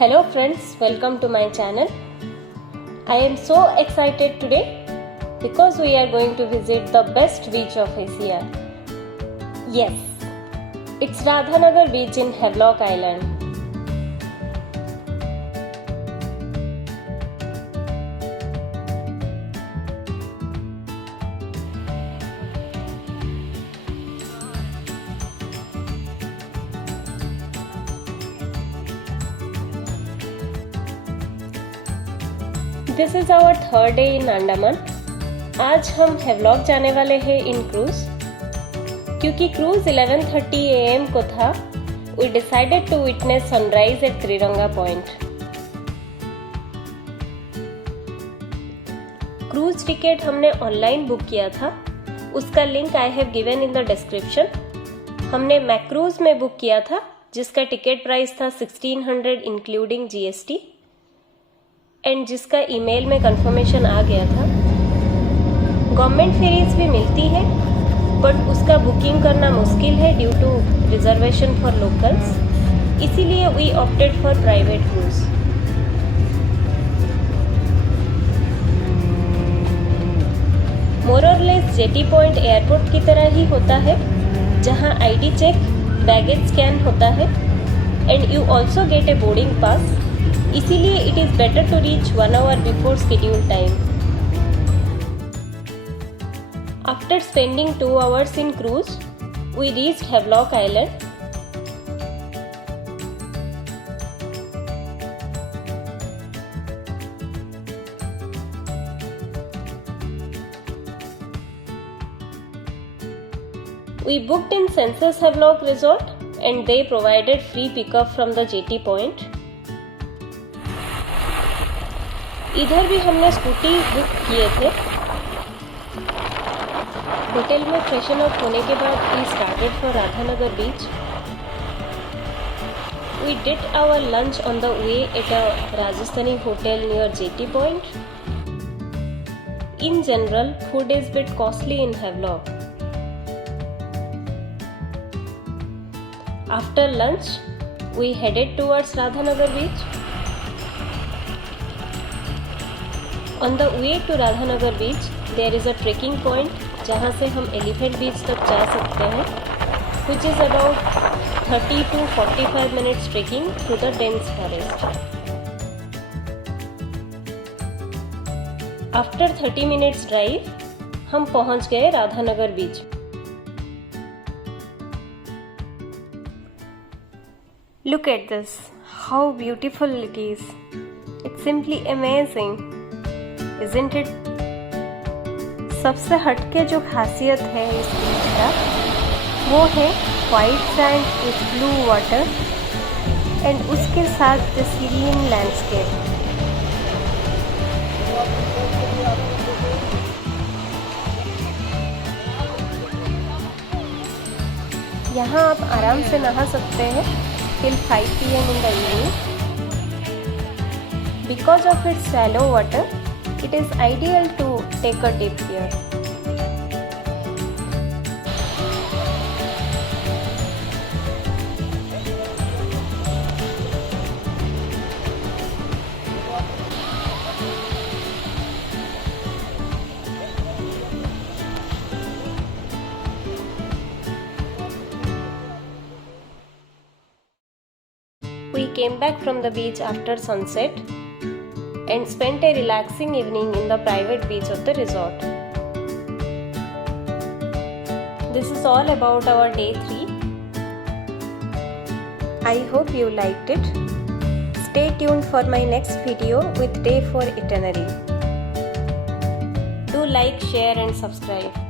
Hello friends, welcome to my channel. I am so excited today because we are going to visit the best beach of Asia. Yes, it's Radhanagar beach in Havelock Island. This is our third day in Andaman. आज हम हेवलॉक जाने वाले हैं in cruise. क्योंकि cruise 11:30 AM को था, we decided to witness sunrise at Tiranga point. Cruise ticket हमने online book किया था, उसका link I have given in the description. हमने मैक्रूज में बुक किया था जिसका टिकट प्राइस था 1600 इंक्लूडिंग GST एंड जिसका ईमेल में कंफर्मेशन आ गया था। गवर्नमेंट फेरीज भी मिलती है बट उसका बुकिंग करना मुश्किल है due to reservation for locals, इसीलिए we opted for private cruise. More और लेस जेटी पॉइंट एयरपोर्ट की तरह ही होता है, जहां ID चेक, बैगेज स्कैन होता है and you also get a boarding pass. इसीलिए it is better to reach 1 hour before scheduled time. After spending 2 hours in cruise, we reached Havelock Island. We booked in Senses Havelock Resort and they provided free pickup from the jetty point. इधर भी हमने scooty book किए थे। होटल में freshen up होने के बाद we started for Radhanagar beach. We did our lunch on the way at a Rajasthani hotel near jetty point. In general food is bit costly in Havelock. After lunch we headed towards Radhanagar beach. On the way to Radhanagar beach, there is a trekking point जहाँ से हम एलिफेंट बीच तक जा सकते हैं, which is about 30 to 45 minutes trekking through the dense forest. After 30 minutes drive, हम पहुँच गए राधानगर बीच। Look at this, how beautiful it is. It's simply amazing. Isn't it? सबसे हटके जो खासियत है इस बीच का वो है white sand with blue water and उसके साथ द सीरीन लैंडस्केप। यहाँ आप आराम से नहा सकते हैं till 5 PM in the evening. Because of its shallow water, it is ideal to take a dip here. We came back from the beach after sunset and spent a relaxing evening in the private beach of the resort. This is all about our day 3. I hope you liked it. Stay tuned for my next video with day 4 itinerary. Do like, share and subscribe.